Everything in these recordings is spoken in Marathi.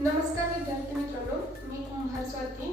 नमस्कार विद्यार्थी मित्रांनो, मी कुंभार स्वाती.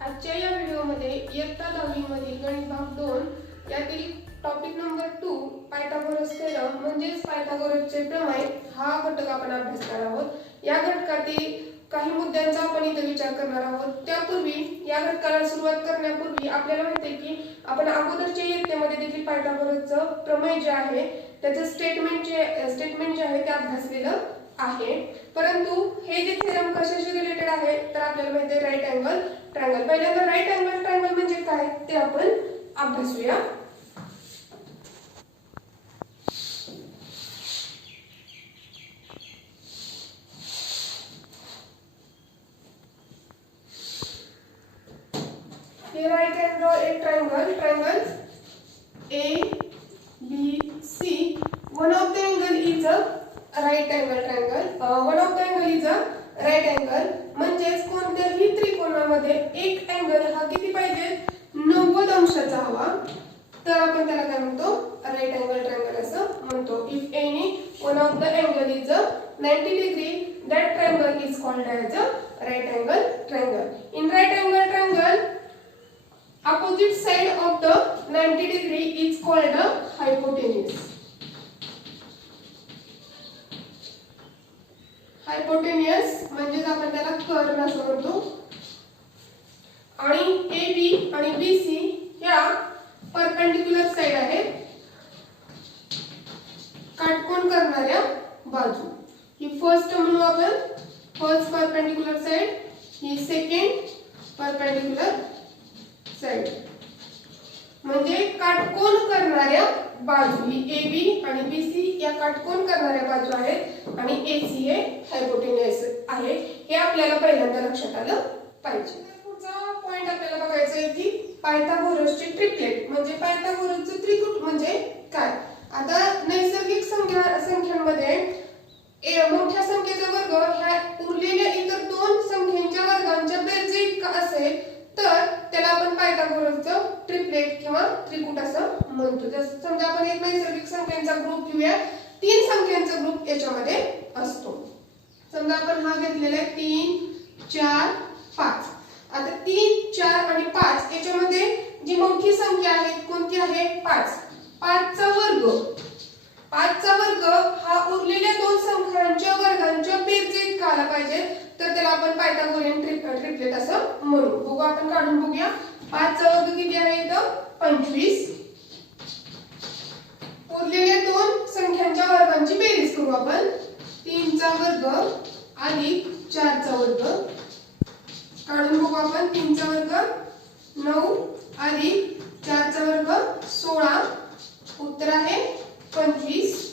आजच्या या व्हिडिओमध्ये इयत्ता 10वी मधील गणित भाग 2 यातील टॉपिक नंबर 2 पायथागोरस थेरम म्हणजेच पायथागोरसचे प्रमेय हा घटक आपण अभ्यासणार आहोत. या घटकातील काही मुद्द्यांचा आपण इथे विचार करणार आहोत. त्यापूर्वी या घटकाला सुरुवात करण्यापूर्वी आपल्याला माहिती आहे की आपण अगोदरच्या इयत्तेमध्ये देखील पायथागोरसचं प्रमेय जे आहे त्याचं स्टेटमेंट जे आहे ते अभ्यासलेलं आहे. परंतु हे जे थेरम कशाशी रिलेटेड आहे तर आपल्याला माहिती आहे राईट अँगल ट्रायंगल. पहिल्यांदा राईट अँगल ट्रायंगल म्हणजे काय ते आपण अभ्यासूया. Here I can draw a triangle A B C. One of the angle is a right angle triangle. One of the angle is a right angle. म्हणजेच कोणत्याही त्रिकोणामध्ये एक अँगल हा किती पाहिजे 90 अंशाचा हवा, तर आपण त्याला काय म्हणतो राईट अँगल ट्रायंगल असं म्हणतो. If any one of the angle is 90 degree, that triangle is called as a right angle triangle. In right angle triangle, opposite side of the 90 degree is called a hypotenuse. Hypotenuse म्हणजेच आपण त्याला कर्ण असं म्हणतो. आणि AB आणि BC ह्या परपेंडिक्युलर साइड आहेत, काटकोन करणाऱ्या बाजू. ही फर्स्ट म्हणू आपण फर्स्ट परपेंडिक्युलर साइड, ही सेकंड परपेंडिक्युलर साइड. म्हणजे काटकोन करणाऱ्या बाजू ही AB आणि BC या काटकोन करणाऱ्या बाजू आहेत आणि AC हे हायपोटेनियस आहे. हे आपल्याला पहिल्यांदा लक्षात आलं पाहिजे. पुढचा पॉइंट आपल्याला बघायचा आहे की पायथागोरसचे ट्रिपलेट म्हणजे पायथागोरसचे त्रिकूट म्हणजे काय. आता नैसर्गिक संख्यांमध्ये मोठ्या संख्येचा वर्ग ह्या उरलेल्या इतर दोन संख्यांच्या वर्गांच्या बेरजे इतका असेल तर त्याला आपण पायथागोरसचं ट्रिपलेट किंवा त्रिकूट असं म्हणतो. जसं समजा आपण एक नैसर्गिक संख्यांचा ग्रुप घेऊया, 3 संख्यांचा ग्रुप याच्यामध्ये असतो. समजा आपण हा घेतलेला आहे 3 4 5. आता 3 4 आणि 5 याच्यामध्ये जी मोठी संख्या आहे कोणती आहे 5. 5 चा वर्ग हा उरलेल्या दोन संख्यांच्या वर्गांच्या बेरजे इतका आला पाहिजे, तर त्याला आपण पायथागोरियन ट्रिपलेट असं म्हणू. बघू आपण काढून बघूया. 5 चा वर्ग किती आहे इथं 25. उरलेल्या दोन संख्यांच्या वर्गांची बेरीज करू आपण. 3 चा वर्ग अधिक 4 चा वर्ग काढून बघू आपण. 3 चा वर्ग 9 अधिक 4 चा वर्ग 16. उत्तर आहे 25.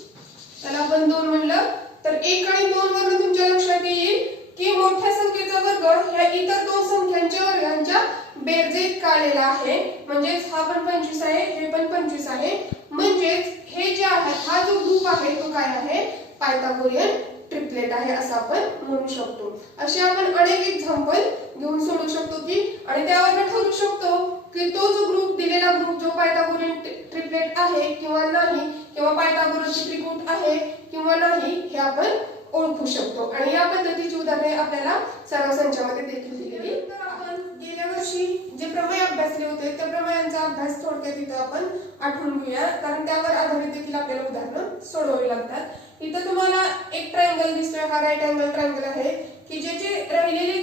त्याला आपण 2 म्हणलं तर 1 आणि 2 वरून तुमच्या लक्षात येईल की मोठ्या संख्येचा वर्ग ह्या इतर दोन संख्यांच्या वर्गांच्या बेरजे इतका आलेला आहे. म्हणजेच हा पण 25 आहे, हे पण 25 आहे. म्हणजेच हे जे आहे हा जो ग्रुप आहे तो काय आहे पायथागोरियन ट्रिपलेट आहे असं आपण म्हणू शकतो. असे आपण अनेक एक्झाम्पल घेऊन सोडू शकतो की आणि त्यावर ठरवू शकतो की तो जो ग्रुप दिलेला ग्रुप जो पायथागोरियन ट्रिपलेट आहे किंवा नाही, किंवा पायथागोरसचे त्रिकूट आहे किंवा नाही हे आपण ओळखू शकतो. आणि या पद्धतीची उदाहरणे आपल्याला सराव संचामध्ये देखील दिलेली. तर आपण गेल्या वर्षी जे प्रमेय अभ्यासले होते त्या प्रमेयांचा अभ्यास थोडक्यात इथं आपण आठवून घेऊया, कारण त्यावर आधारित देखील आपल्याला उदाहरणं सोडवावी लागतात. इथं तुम्हाला एक ट्रायंगल दिसतोय, हा राईट अँगल ट्रायंगल आहे की ज्याचे राहिलेले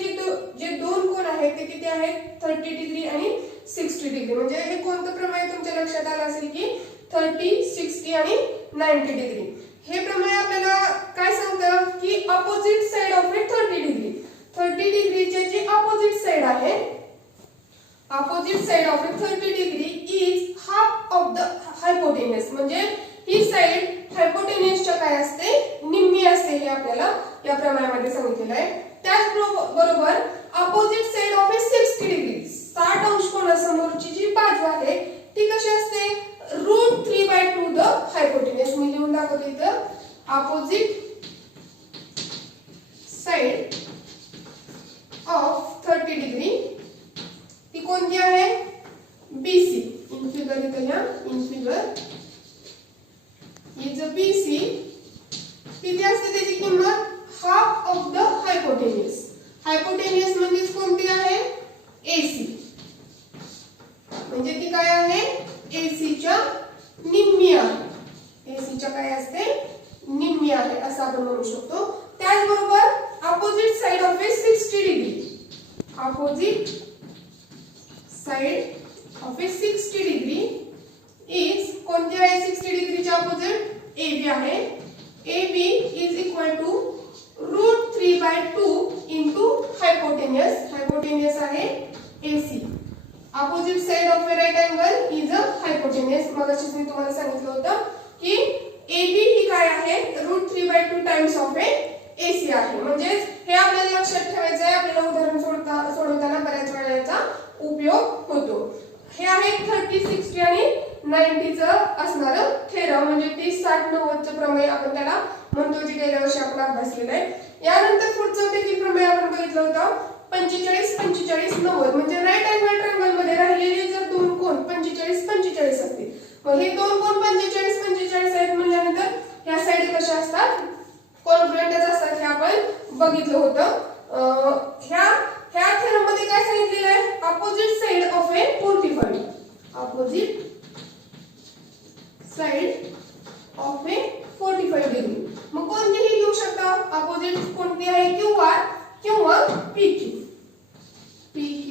जे दोन कोन आहेत ते किती आहेत 30 डिग्री आणि 60 डिग्री. म्हणजे हे कोणतं प्रमेय तुमच्या लक्षात आलं असेल की 30 60 आणि 90 डिग्री. हे प्रमेय आपल्याला काय सांगतं की opposite side of A 30 degree 30 डिग्रीचे जे ऑपोजिट साइड आहे, opposite side of A 30 degree is half of the hypotenuse. म्हणजे ही साइड हायपोटेनियसच्या काय असते निम्मी असते, हे आपल्याला या प्रमेयामध्ये सांगितलेलं आहे. त्याचबरोबर opposite side of A 60 degree 60 अंश कोनासमोरची जी बाजू आहे ती कशी असते √3/2 द हायपोटेनियस. मी लिहून दाखवते इथं ऑपोजिट साइड ऑफ 30 डिग्री ती कोणती आहे BC. इन फिगर इथं घ्या, इन फिगर इज BC. किती असते त्याची किंमत half of the हायपोटेन्यूस. 60 degree. Opposite side of a 60 degree is कोणती आहे 60 डिग्रीची ऑपोजिट? AB आहे. AB is equal to √3/2 into hypotenuse. Hypotenuse आहे AC. Opposite side of a right angle is a hypotenuse. मगाशीच मी तुम्हाला सांगितलं होतं की AB ही काय आहे? √3/2 टाइम्स ऑफ ए AC आहे. म्हणजे हे आपल्याला लक्षात ठेवायचं आहे. आपल्याला उदाहरण सोडवताना बऱ्याच वेळा याचा उपयोग होतो. हे आहे 30, 60 आणि 90 चं असणारं थेरम, म्हणजे 30, 60, 90 चं प्रमेय आपण त्याला म्हणतो, जे गेल्या वर्षी आपण अभ्यासलेलं आहे. यानंतर पुढचं देखील प्रमेय आपण बघितलं होतं 45, 45, 90. म्हणजे राईट अँगल ट्रायंगल मध्ये राहिलेले जर दोन कोन 45, 45 असतील, मग हे दोन कोन 45, 45 आहेत म्हटल्यानंतर ह्या साइड कशा असतात? कॉन्ग्रुएंटच असतात. हे आपण बघितलं होतं. ह्या थेरम मध्ये काय सांगितलेलं आहे? Opposite side of A 45. Opposite side of A 45 degree. मग कोणतीही घेऊ शकता. ऑपोजिट कोणती आहे? QR किंवा PQ. PQ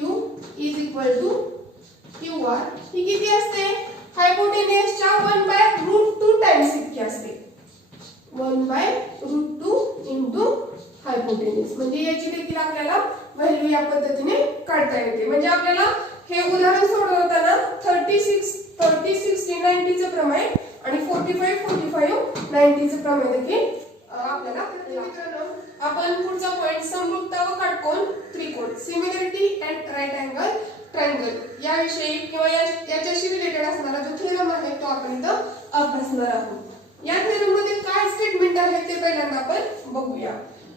is equal to QR. ही किती असते? हायपोटेन्यूसच्या 1/√2 टाइम्स इतकी असते. 1/√2 इंटू हायपोटेन्यूस. म्हणजे याची देखील आपल्याला व्हॅल्यू या पद्धतीने काढता येते. म्हणजे आपल्याला हे उदाहरण सोडवताना 36, 60, 90 चं प्रमेय आणि 45, 90 चं प्रमेय देखील आपल्याला. मित्रांनो, आपण पुढचा पॉइंट समरूपता व काटकोन त्रिकोण, similarity and right angle triangle याविषयी किंवा याच्याशी रिलेटेड असणारा जो थेरम आहे तो आपण इथं अभ्यासणार आहोत. या थेरम मध्ये काय स्टेटमेंट आहे ते पहिल्यांदा आपण बघूया.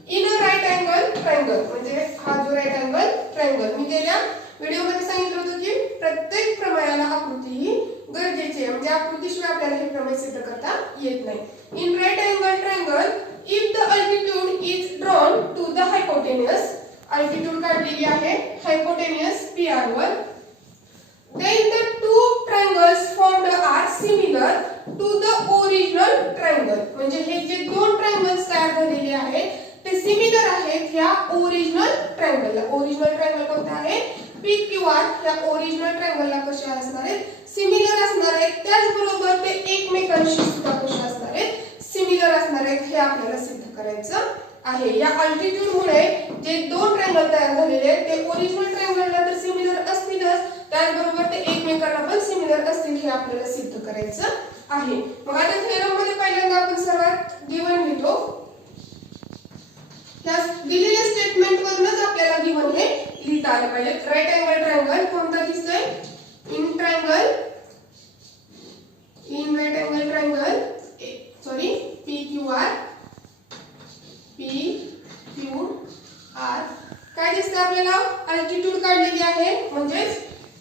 In a right angle triangle, म्हणजे हा जो राईट अँगल ट्रायंगल, मी गेल्या व्हिडिओ मध्ये सांगितलं होतं की प्रत्येक प्रमेयाला आकृती ही गरजेची आहे. म्हणजे आकृतीशिवाय आपल्याला हे प्रमेय सिद्ध करता येत नाही. In right angle triangle if the altitude is drawn to the hypotenuse, altitude काढलेली आहे हायपोटेन्यूस PR वर, then the two triangles formed are similar to the original triangle. म्हणजे हे जे दोन ट्रायंगल्स तयार झालेले आहेत ते सिमिलर आहेत ह्या ओरिजिनल ट्रायंगलला. ओरिजिनल ट्रायंगल कोणता आहे? PQR. ह्या ओरिजिनल ट्रायंगलला कशा असणार आहेत? सिमिलर असणार आहेत. त्याचबरोबर ते एकमेकांशी सुद्धा कशा असणार आहेत? सिमिलर असणार आहेत. हे आपल्याला सिद्ध करायचं आहे. या अल्टिट्यूड मुळे जे दोन ट्रायंगल तयार झालेले आहेत ते ओरिजिनल ट्रायंगलला तर सिमिलर असतीलच, त्याचबरोबर ते एकमेकांना पण सिमिलर असतील हे आपल्याला सिद्ध करायचं आहे. मग आता थेरम मध्ये पहिल्यांदा आपण सर्वात गिवन लिहितो. त्या दिलेल्या स्टेटमेंट वरूनच आपल्याला गिवन हे लिहिता आलं पाहिजे. राईट अँगल ट्रायंगल कोणता दिसतोय? In right angle triangle sorry PQR काय दिसतंय आपल्याला? अल्टिट्यूड काढलेली आहे, म्हणजे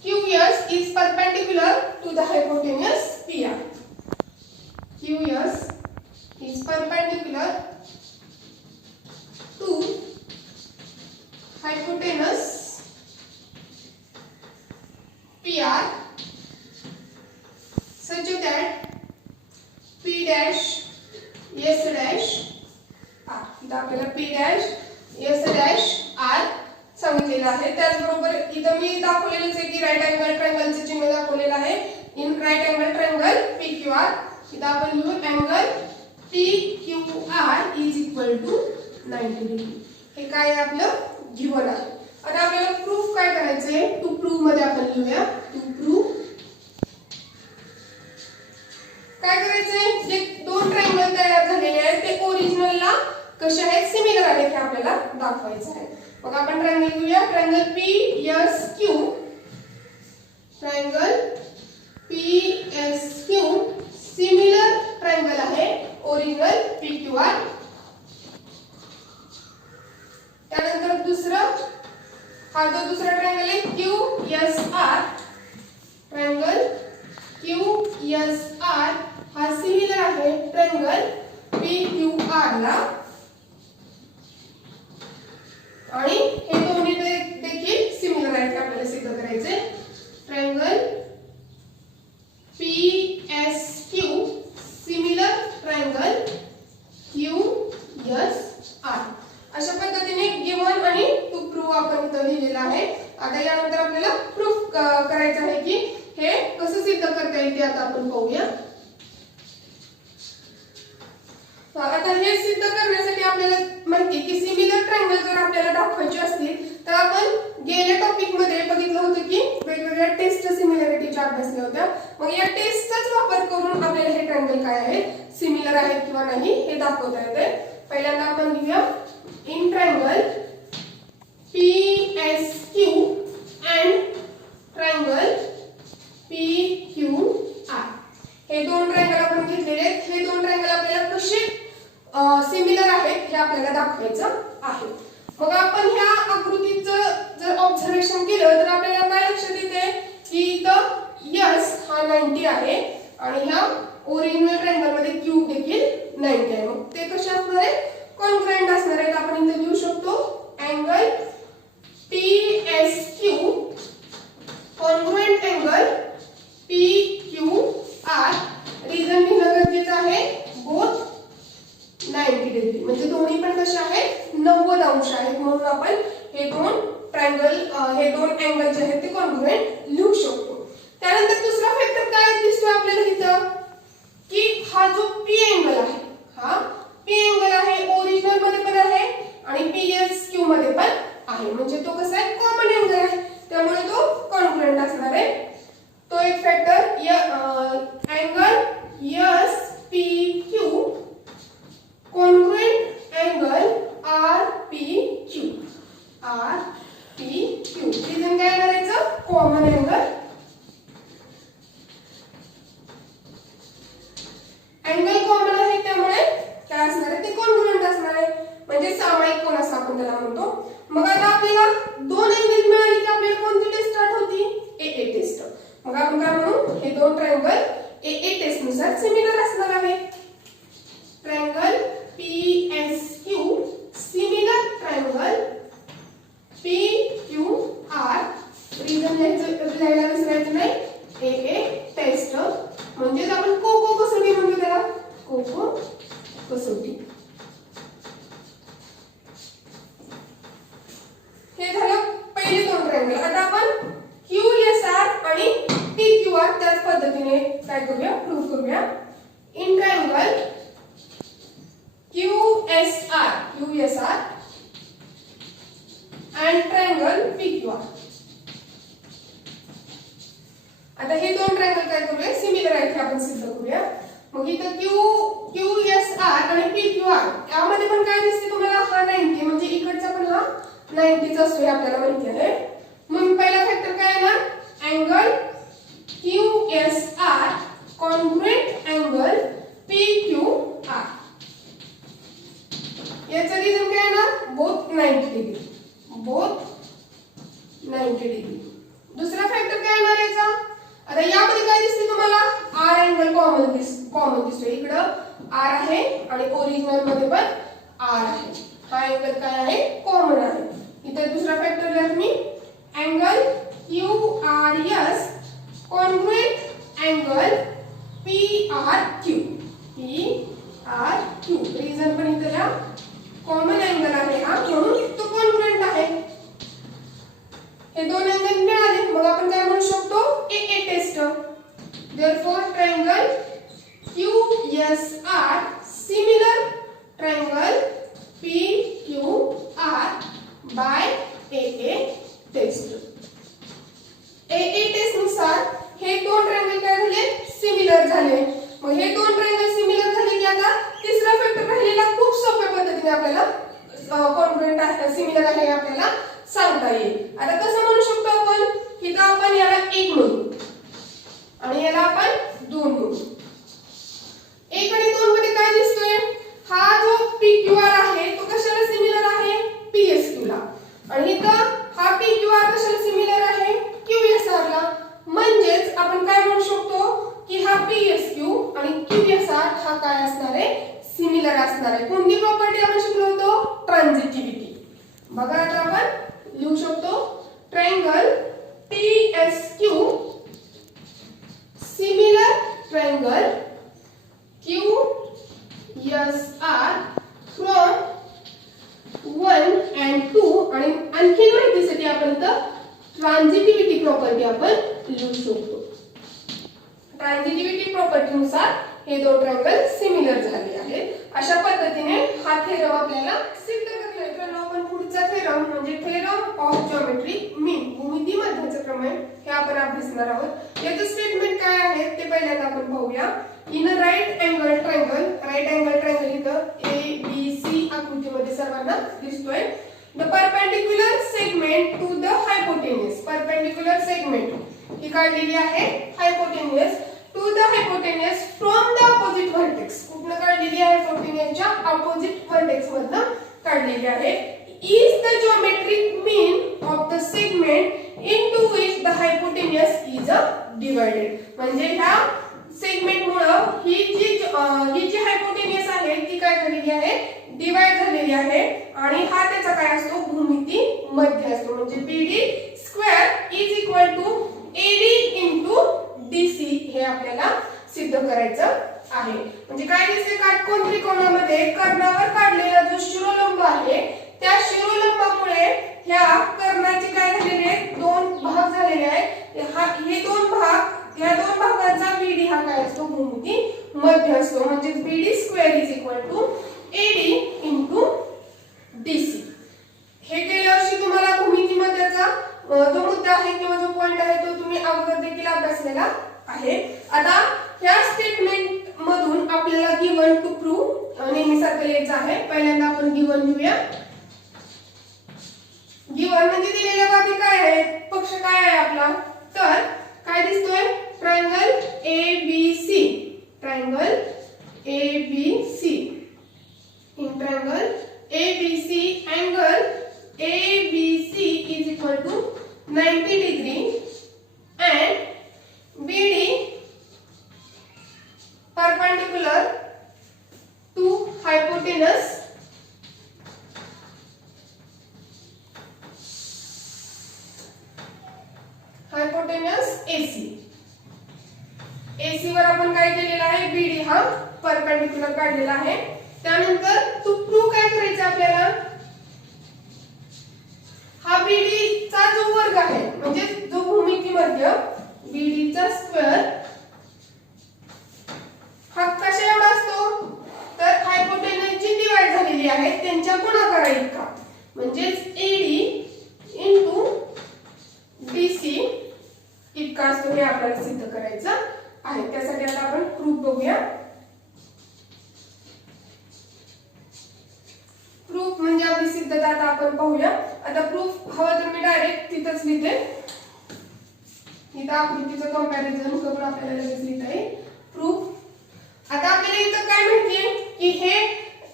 QS is perpendicular to the hypotenuse PR. QS is perpendicular to hypotenuse PR such that P dash S dash R. इथं आपल्याला P dash S dash R सांगितलेलं आहे. त्याचबरोबर इथं मी दाखवलेलंच आहे की राईट अँगल ट्रायंगलचं चिन्ह दाखवलेलं आहे. In right angle triangle PQR. इथं आपण लिहू angle PQR is equal to 90 degree. हे काय आहे? आपलं गिवन आहे. आता आपल्याला प्रूफ काय करायचंय? टू प्रूफ मध्ये आपण लिहूया. टू प्रूफ काय करायचंय? जे दोन ट्रायंगल तयार झालेले आहेत ते ओरिजिनलला कसे आहेत? सिमिलर आहेत हे आपल्याला दाखवायचं आहे. मग आपण ट्रायंगल घेऊया. Triangle PSQ. Triangle PSQ similar triangle आहे ओरिजिनल PQR. त्यानंतर दुसरं, हा जो दुसरा ट्रायंगल आहे QSR. ट्रायंगल QSR हा सिमिलर आहे ट्रायंगल PQR ला, आणि हे दोन्ही देखील सिमिलर आहेत आपल्याला सिद्ध करायचे. Triangle PSQ similar triangle QSR. अशा पद्धतीने गिवन आणि टू प्रूफ केलेलं आहे. आता यानंतर आपल्याला प्रूफ करायचं आहे की हे कसं सिद्ध करता येईल ते आता आपण पाहूया. आता हे सिद्ध करण्यासाठी आपल्याला माहिती की सिमिलर ट्रायंगल जर आपल्याला दाखवायचे असतील तर आपण गेल्या टॉपिक मध्ये बघितलं होतं की वेगवेगळ्या टेस्ट सिमिलरिटीच्या अभ्यासल्या होत्या. मग या टेस्टचाच वापर करून आपल्याला हे ट्रायंगल काय आहे, सिमिलर आहेत किंवा नाही हे दाखवता येते. पहिल्यांदा आपण लिहूया in triangle PSQ and triangle PQR. हे दोन ट्रायंगल आपण घेतलेले आहेत. हे दोन ट्रायंगल आपल्याला कसे सिमिलर आहेत हे आपल्याला दाखवायचं आहे. मग आपण ह्या आकृतीचं जर ऑब्झर्वेशन केलं तर आपल्याला काय लक्षात येते की इथं S हा 90 आहे आणि ह्या ओरिजिनल ट्रायंगल मध्ये Q देखील 90 आहे. मग ते कसे असणार आहे, कॉन्ग्रुएंट असणार आहेत. आपण इथे लिहू शकतो angle PSQ congruent angle PQR. Reason लिहिणं गरजेचं आहे बोथ 90 डिग्री, म्हणजे दोन्ही पण कसे आहेत 90 अंश आहेत. म्हणून आपण हे दोन ट्रायंगल हे दोन अँगल जे आहेत ते कॉन्ग्रुएंट लिहू शकतो. त्यानंतर दुसरा फॅक्टर काय दिसतोय आपल्याला इथं की हा जो P अँगल आहे, हा P अँगल आहे ओरिजिनल मध्ये पण आहे आणि PSQ मध्ये पण आहे. म्हणजे तो कसा आहे, कॉमन अँगल आहे, त्यामुळे तो कॉन्ग्रुएंट असणार आहे. तो एक factor angle SPQ congruent angle RPQ. Reason काय करायचं, कॉमन अँगल. अँगल कॉमन आहे त्यामुळे काय असणार आहे, ते कॉन्ग्रुएंट असणार आहे, म्हणजे सामायिक कोन असं आपण त्याला म्हणतो. मग आता आपल्याला दोन अँगल मिळाले की आपल्याला कोणती टेस्ट स्टार्ट होती, AA टेस्ट. मग आपण काय म्हणू, हे दोन ट्रायंगल AA टेस्ट नुसार सिमिलर असणार आहे. Triangle PSQ similar triangle PQR. Reason लिहायला विसरायचं नाही, AA टेस्ट. म्हणजे आपण कोको कसोटी म्हणतो त्याला, कोको कसोटी. हे झालं पहिले दोन ट्रायंगल. आता आपण QSR आणि PQR त्याच पद्धतीने काय करूया, प्रूव्ह करूया. In triangle QSR and triangle PQR. आता हे दोन ट्रायंगल काय करूया, सिमिलर आहेत हे आपण सिद्ध करूया. मग इथं QSR आणि PQR यामध्ये पण काय दिसते तुम्हाला, हा 90 म्हणजे इकडचा पण हा 90 चा असतो हे आपल्याला माहिती आहे. मग पहिला फॅक्टर काय आहे ना, angle QSR congruent angle PQR. याचं रिझन काय आहे ना, बोथ 90 डिग्री. दुसरा फॅक्टर काय येणार याचा, आता यामध्ये काय दिसते तुम्हाला, R अँगल कॉमन दिसतोय. इकडं R आहे आणि ओरिजिनल मध्ये पण R आहे. हा अँगल काय आहे, कॉमन आहे. इथे दुसरा फॅक्टर लिहा तुम्ही, angle QRS congruent angle PRQ. Reason पण इथे लिहा, कॉमन अँगल आहे हा, म्हणून तो कॉन्ग्रुएंट आहे. हे दोन अँगल मिळाले, मग आपण काय म्हणू शकतो, AA test. Therefore triangle QSR similar triangle PQR by AA test. AA test नुसार हे दोन ट्रायंगल काय झाले, सिमिलर झाले. मग हे दोन ट्रायंगल सिमिलर झाले की आता तिसरा फॅक्टर राहिलेला खूप सोप्या पद्धतीने आपल्याला कॉन्ग्रुएंट आहे, सिमिलर आहे आपल्याला सांगता येईल. आता कसं म्हणू शकतो आपण, इथं आपण याला 1 म्हणू आणि याला आपण 2 म्हणू. 1 आणि 2 मध्ये काय दिसतोय, हा जो PQR आहे तो कशाला सिमिलर आहे, PSQ ला. आणि इथं हा PQR कशाला सिमिलर आहे, QSR ला. म्हणजेच आपण काय म्हणू शकतो की हा PSQ आणि QSR हा काय असणार आहे, सिमिलर असणार आहे. कोणती प्रॉपर्टी आपण शिकलो होतो, ट्रान्झिटिव्हिटी. बघा आता आपण लिहू शकतो, triangle PSQ similar triangle QSR from 1 and 2 आणि आणखी माहितीसाठी आपण इथं ट्रान्झिटिव्हिटी प्रॉपर्टी आपण लिहू शकतो. ट्रान्झिटिव्हिटी प्रॉपर्टी नुसार हे दोन ट्रायंगल सिमिलर झाले आहेत. अशा पद्धतीने हा थेरम आपल्याला सिद्ध करता येतो. आपण पुढचा थेरम म्हणजे थेरम ऑफ जिओमेट्रिक मीन, भूमिती मध्याचे प्रमेय हे आपण अभ्यासणार आहोत. याचं स्टेटमेंट काय आहे ते पहिल्यांदा आपण पाहूया. In a right angle triangle इथं ABC आकृतीमध्ये सर्वांना दिसतोय. The perpendicular segment to the hypotenuse, perpendicular segment ही काढलेली आहे hypotenuse to the hypotenuse from the opposite vertex. कुठनं काढलेली आहे? हायपोटेन्युसच्या अपोजिट व्हर्टेक्स मधनं काढलेली आहे. Is the geometric mean of the segment into which the hypotenuse is divided. म्हणजे ह्या सेगमेंट मुळे ही जी हायपोटेन्युस आहे ती काय झालेली आहे? डिवाइड झालेली आहे आणि हा त्याचा काय असतो? भूमिती मध्य असतो. म्हणजे BD square is equal to AD into DC हे आपल्याला सिद्ध करायचं आहे. म्हणजे काय दिसते? काटकोन त्रिकोणामध्ये कर्णावर काढलेला जो शिरोलंब आहे त्या शिरोलंबामुळे ह्या कर्णाचे काय झालेले आहेत? दोन भाग झालेले आहेत. हे दोन भाग, या दोन भागांचा BD हा काय असतो? भूमिती मध्य असतो. म्हणजे BD square is equal to AD into DC. हे गेल्या वर्षी तुम्हाला भूमिती मध्याचा जो मुद्दा आहे किंवा जो पॉइंट आहे तो तुम्ही अगोदर देखील अभ्यासलेला आहे. आता ह्या स्टेटमेंट मधून आपल्याला गिवन टू प्रूव्ह नेहमीसारखं लिहायचं आहे. पहिल्यांदा आपण गिवन लिहूया. गिवन म्हणजे दिलेल्या बाबी काय आहे? पक्ष काय आहे आपला? तर काय दिसतोय? Triangle ABC, triangle ABC. In triangle ABC, angle ABC is equal to 90 degree and BD perpendicular to hypotenuse AC. AC वर आपण काय केलेलं आहे? BD हा परपेंडिक्युलर काढलेला आहे. त्यानंतर टू प्रूव्ह काय करायचं आपल्याला? हा BD चा जो वर्ग आहे म्हणजे जो भूमिती मध्य BD चा स्क्वेअर हा कशा एवढा असतो? तर हायपोटेन्युस जी डिवाइड झालेली आहे त्यांच्या गुणाकारा इतका. म्हणजे AD इंटू DC इतका असतो. हे आपल्याला सिद्ध करायचं आहे. त्यासाठी आता आपण प्रूफ बघूया. प्रूफ म्हणजे आपली सिद्धता आता आपण पाहूया. आता प्रूफ हवं तर मी डायरेक्ट तिथंच लिहिते. इथं आकृतीचं कंपॅरिझन करून आपल्याला लगेच लिहिता येईल. प्रूफ आता आपल्याला इथं काय माहितीये की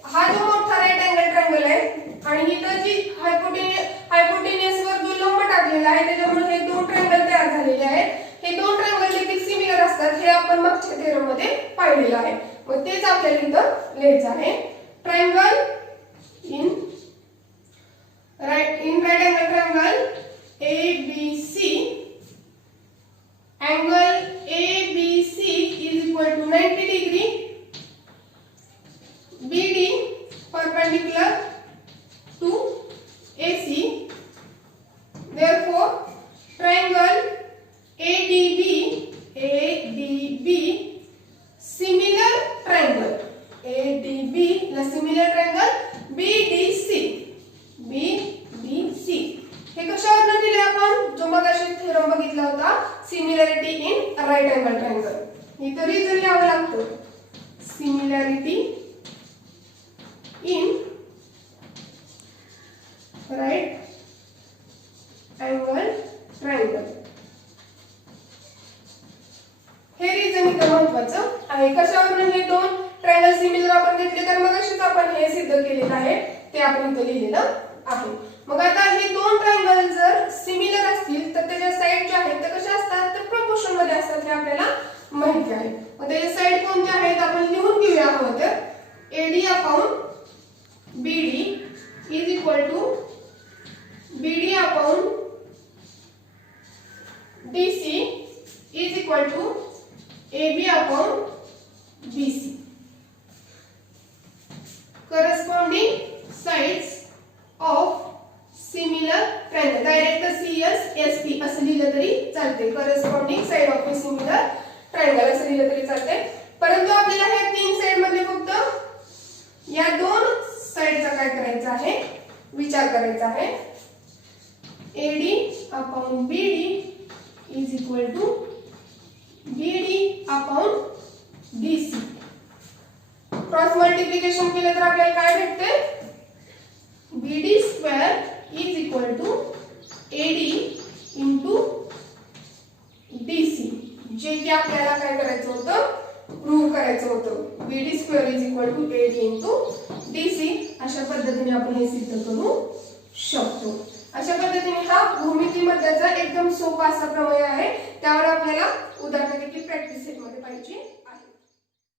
हा जो मोठा राईट अँगल ट्रायंगल आहे आणि इथं जी हायपोटेन्युस वर जो लंब टाकलेला आहे त्याच्यामुळे हे दोन ट्रायंगल तयार झालेले आहेत. हे दोन ट्रायंगल देखील सिमिलर असतात. हे आपण मागच्या थेरम मध्ये पाहिलेलं आहे. मग तेच आपल्याला इथं लिहायचं आहे. Triangle in right angle triangle ABC, angle ABC is equal to 90 degree, BD perpendicular to AC, therefore triangle ADB similar triangle, ADB la similar triangle BDC हे कशावरून दिले आपण? जो मगाशी थेरम बघितला होता similarity in right angle triangle. इथं रिझन लिहावं लागतं. Similarity in right angle triangle हे रिझन इथं महत्वाचं आहे. कशावरून हे दोन ट्रायंगल सिमिलर आपण घेतले तर मगाशीच आपण हे सिद्ध केलेलं आहे ते आपण इथं लिहिलेलं आहे. मग आता हे दोन ट्रायंगल जर सिमिलर असतील तर त्याच्या साइड ज्या आहेत त्या कशा असतात? तर प्रोपोर्शन मध्ये असतात. हे आपल्याला माहिती आहे. मग त्याच्या साइड कोणत्या आहेत आपण लिहून घेऊया. हवं तर AD upon BD is equal to BD upon DC is equal to AB upon BC. corresponding sides of triangle direct CSST असं लिहिलं तरी चालते, corresponding side of a similar triangle असं लिहिलं तरी चालते. परंतु आपल्याला ह्या 3 साइड मध्ये फक्त या 2 साइडचा काय करायचं आहे, विचार करायचा आहे. AD upon BD is equal to BD upon BC. Cross multiplication केलं तर आपल्याला काय भेटते, BD square is equal to AD into DC, जे की आपल्याला काय करायचं होतं, प्रूव्ह करायचं होतं. BD square is equal to AD into DC. अशा पद्धतीने आपण हे सिद्ध करू शकतो. अशा पद्धतीने हा भूमितीमध्येचा एकदम सोपा असा प्रमेय आहे. त्यावर आपल्याला उदाहरण देखील प्रॅक्टिस सेट मध्ये पाहिजे आहे.